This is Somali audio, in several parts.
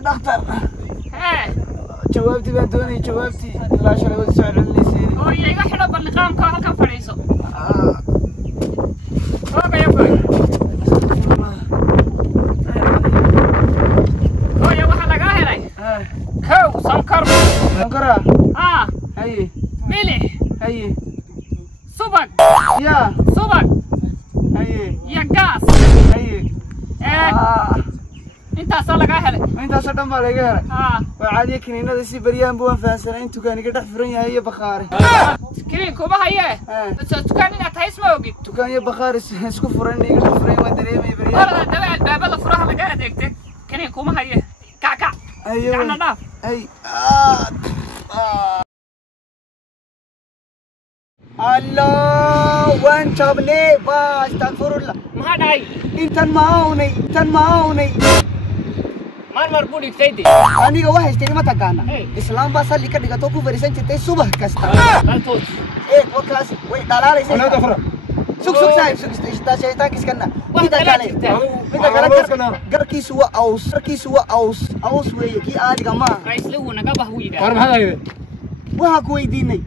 دكتور جوابتي بنتوني جوابتي لا شيء ولا سؤال ليسين oo iga xidho balqaamka halkan fadhiiso oo ya waxa laga helay kow sankar هاي milix هاي subag يا subag هاي ya gas هاي intaas laga helay intaas dhan baa laga helay وعادي كنينada si bariyaan buu faahfaahsan intuu kaaniga dhex furan yahay bakhaari kiniin kuma haye tukaan inaad tahay isma ogid tukaan iyo bakhaari isku furan iga dhex furan waan dareemay bariyaan wala daba albaabada furaha laga adeegtay kiniin kuma haye kaka kana dhaaf ay الله وين شابني استغفر الله ما داي intan maawni mar budi saydi aniga waxa istay ma taqaana islaam baa salli ka dhigato ku fariisan jirtay subax kasta daltood wakaas way dhalaalaysa ana dafra sug istaa shaytaan kiskana wada kale garkiisu waa aus weeye ki aadiga ma raisluhu naga bahwiida war maxay ahayd waxa ku weydiinay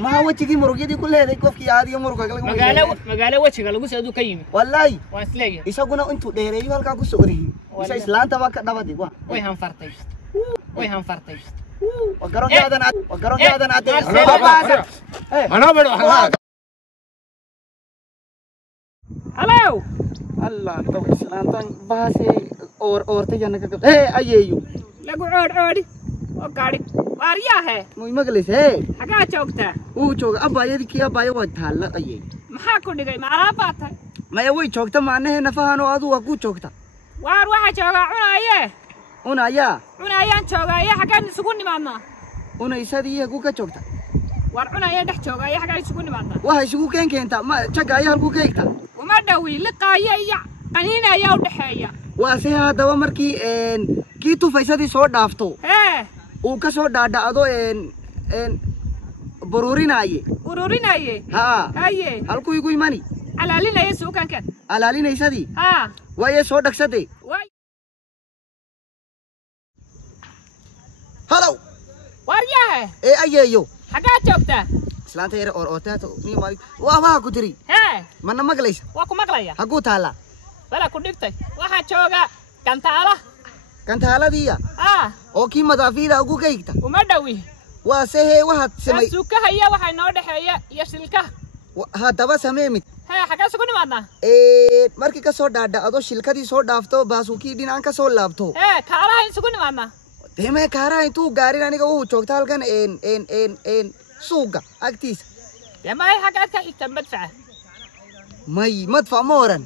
ما هو تيجي مروجيدي كلها ذيك وفي عادي مروجا مقالة وجهك لو سأدو كيم والله واسلقي يسقونا أنتوا ديري هالكا كسوري يسا إسلام تبا كدابدي وا ويهم فرتي وقرون هذا نعطي أنا بدو هلو الله طب إسلام تان باسي اور تجانا كذا أييو لا عود وقاري واريا है मुई मगलिस है xagaa joogta uu jooga abaayadi ki abaayo waa taala ayay maxaa ku dhigay ma alaabata maya way joogta maanahe nafahan oo adu ku joogta waar waxa jooga cunayaan joogaya xagaan isugu nimaadna isadiiya ku ka joogta waar cunaya dhex joogaya xagaan isugu nimaadna waxa isugu keenta ma jagaya halku keegta uma dhawi liqaaya iyo qaniinaya u dhaxeeya waa si hadaba markii kii tufaysadii soo dhaafto uu ka soo dhaadhacdo bururinaye ha haye halku igu imani alaalinaye suukankan alaalinaysadii waaye soo dhagsade halo waryahe ayeeyo xagaa joogta islaanta yare orotaato ni mari waa ku tiri mana maqlaysa waa ku maqlaya hagu taala wala ku dhigtay waxa jooga kantaaladiya oo kii madaafiida ugu kaygta uma dhawi waa sehe waxaad samay suukahaya waxa noo dhaxeeya iyo shilka hadaba sameemid xagaa sugu nimaadna markii ka soo dhaadhacdo shilkadii soo dhaafto baasuukii dhinaan ka soo laabto kaaraha sugu nimaadna deeme kaaraha intuu gaarin aniga uu joogta halkan suuga agtiisa deemay xagaad ka xigta madfaca may madfac ma oran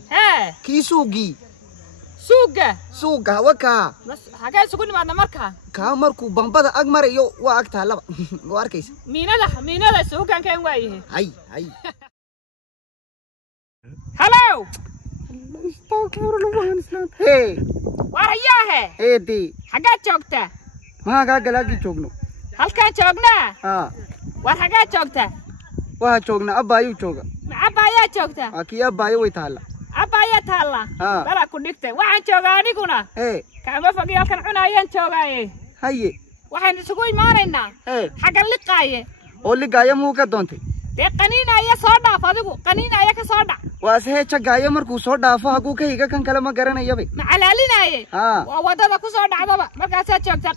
kii suugii suuga waka xagaa isugu nimaadna markaa kaa markuu bambada ag marayo waa ag taalaba waa arkaysa miinada suugankan waayahe hay halo warayaahe xagaa joogta maxaa kaa galaagii joogno halkaan joognaa war xagaa joogta waa joognaa abbaayuu jooga abaayaa joogta kii abbaayo way taalla abaya taala bala ku dhigtay waxaan joogaa aniguna kaama fogi halkan cunayaan joogaaye haye waxaan isugu imaanaynaa xagga liqaaye oo liqaaye muu ka doontay dee qaniinaya soo dhaaf adigu qaniinaya ka soo dhac waa see jagaaye markuu soo dhaafo hagu ka higa kan kale ma garanayabe ma calaalinaye waa wadada ku soo dhacdaba markaasaa joogtaa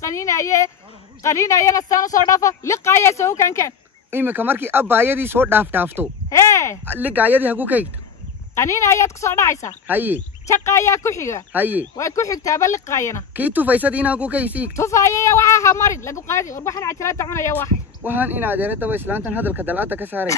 qaniinayana saan soo dhaafo liqaaye sawkankan imika markii abbaayadii soo dhaafto liqaayadii hagu ka higta qaniinayaad ku soo dhacaysa haye jaqaaya ku xiga haye way ku xigtaa baliqaayana kii tufaysadiina hagu ka higsi tufaayaya waxa hamarin lagu qaadi waxaan ajiraada cunaya waxan waxaan inaad yaradaba islaantan hadalka dalada ka saaray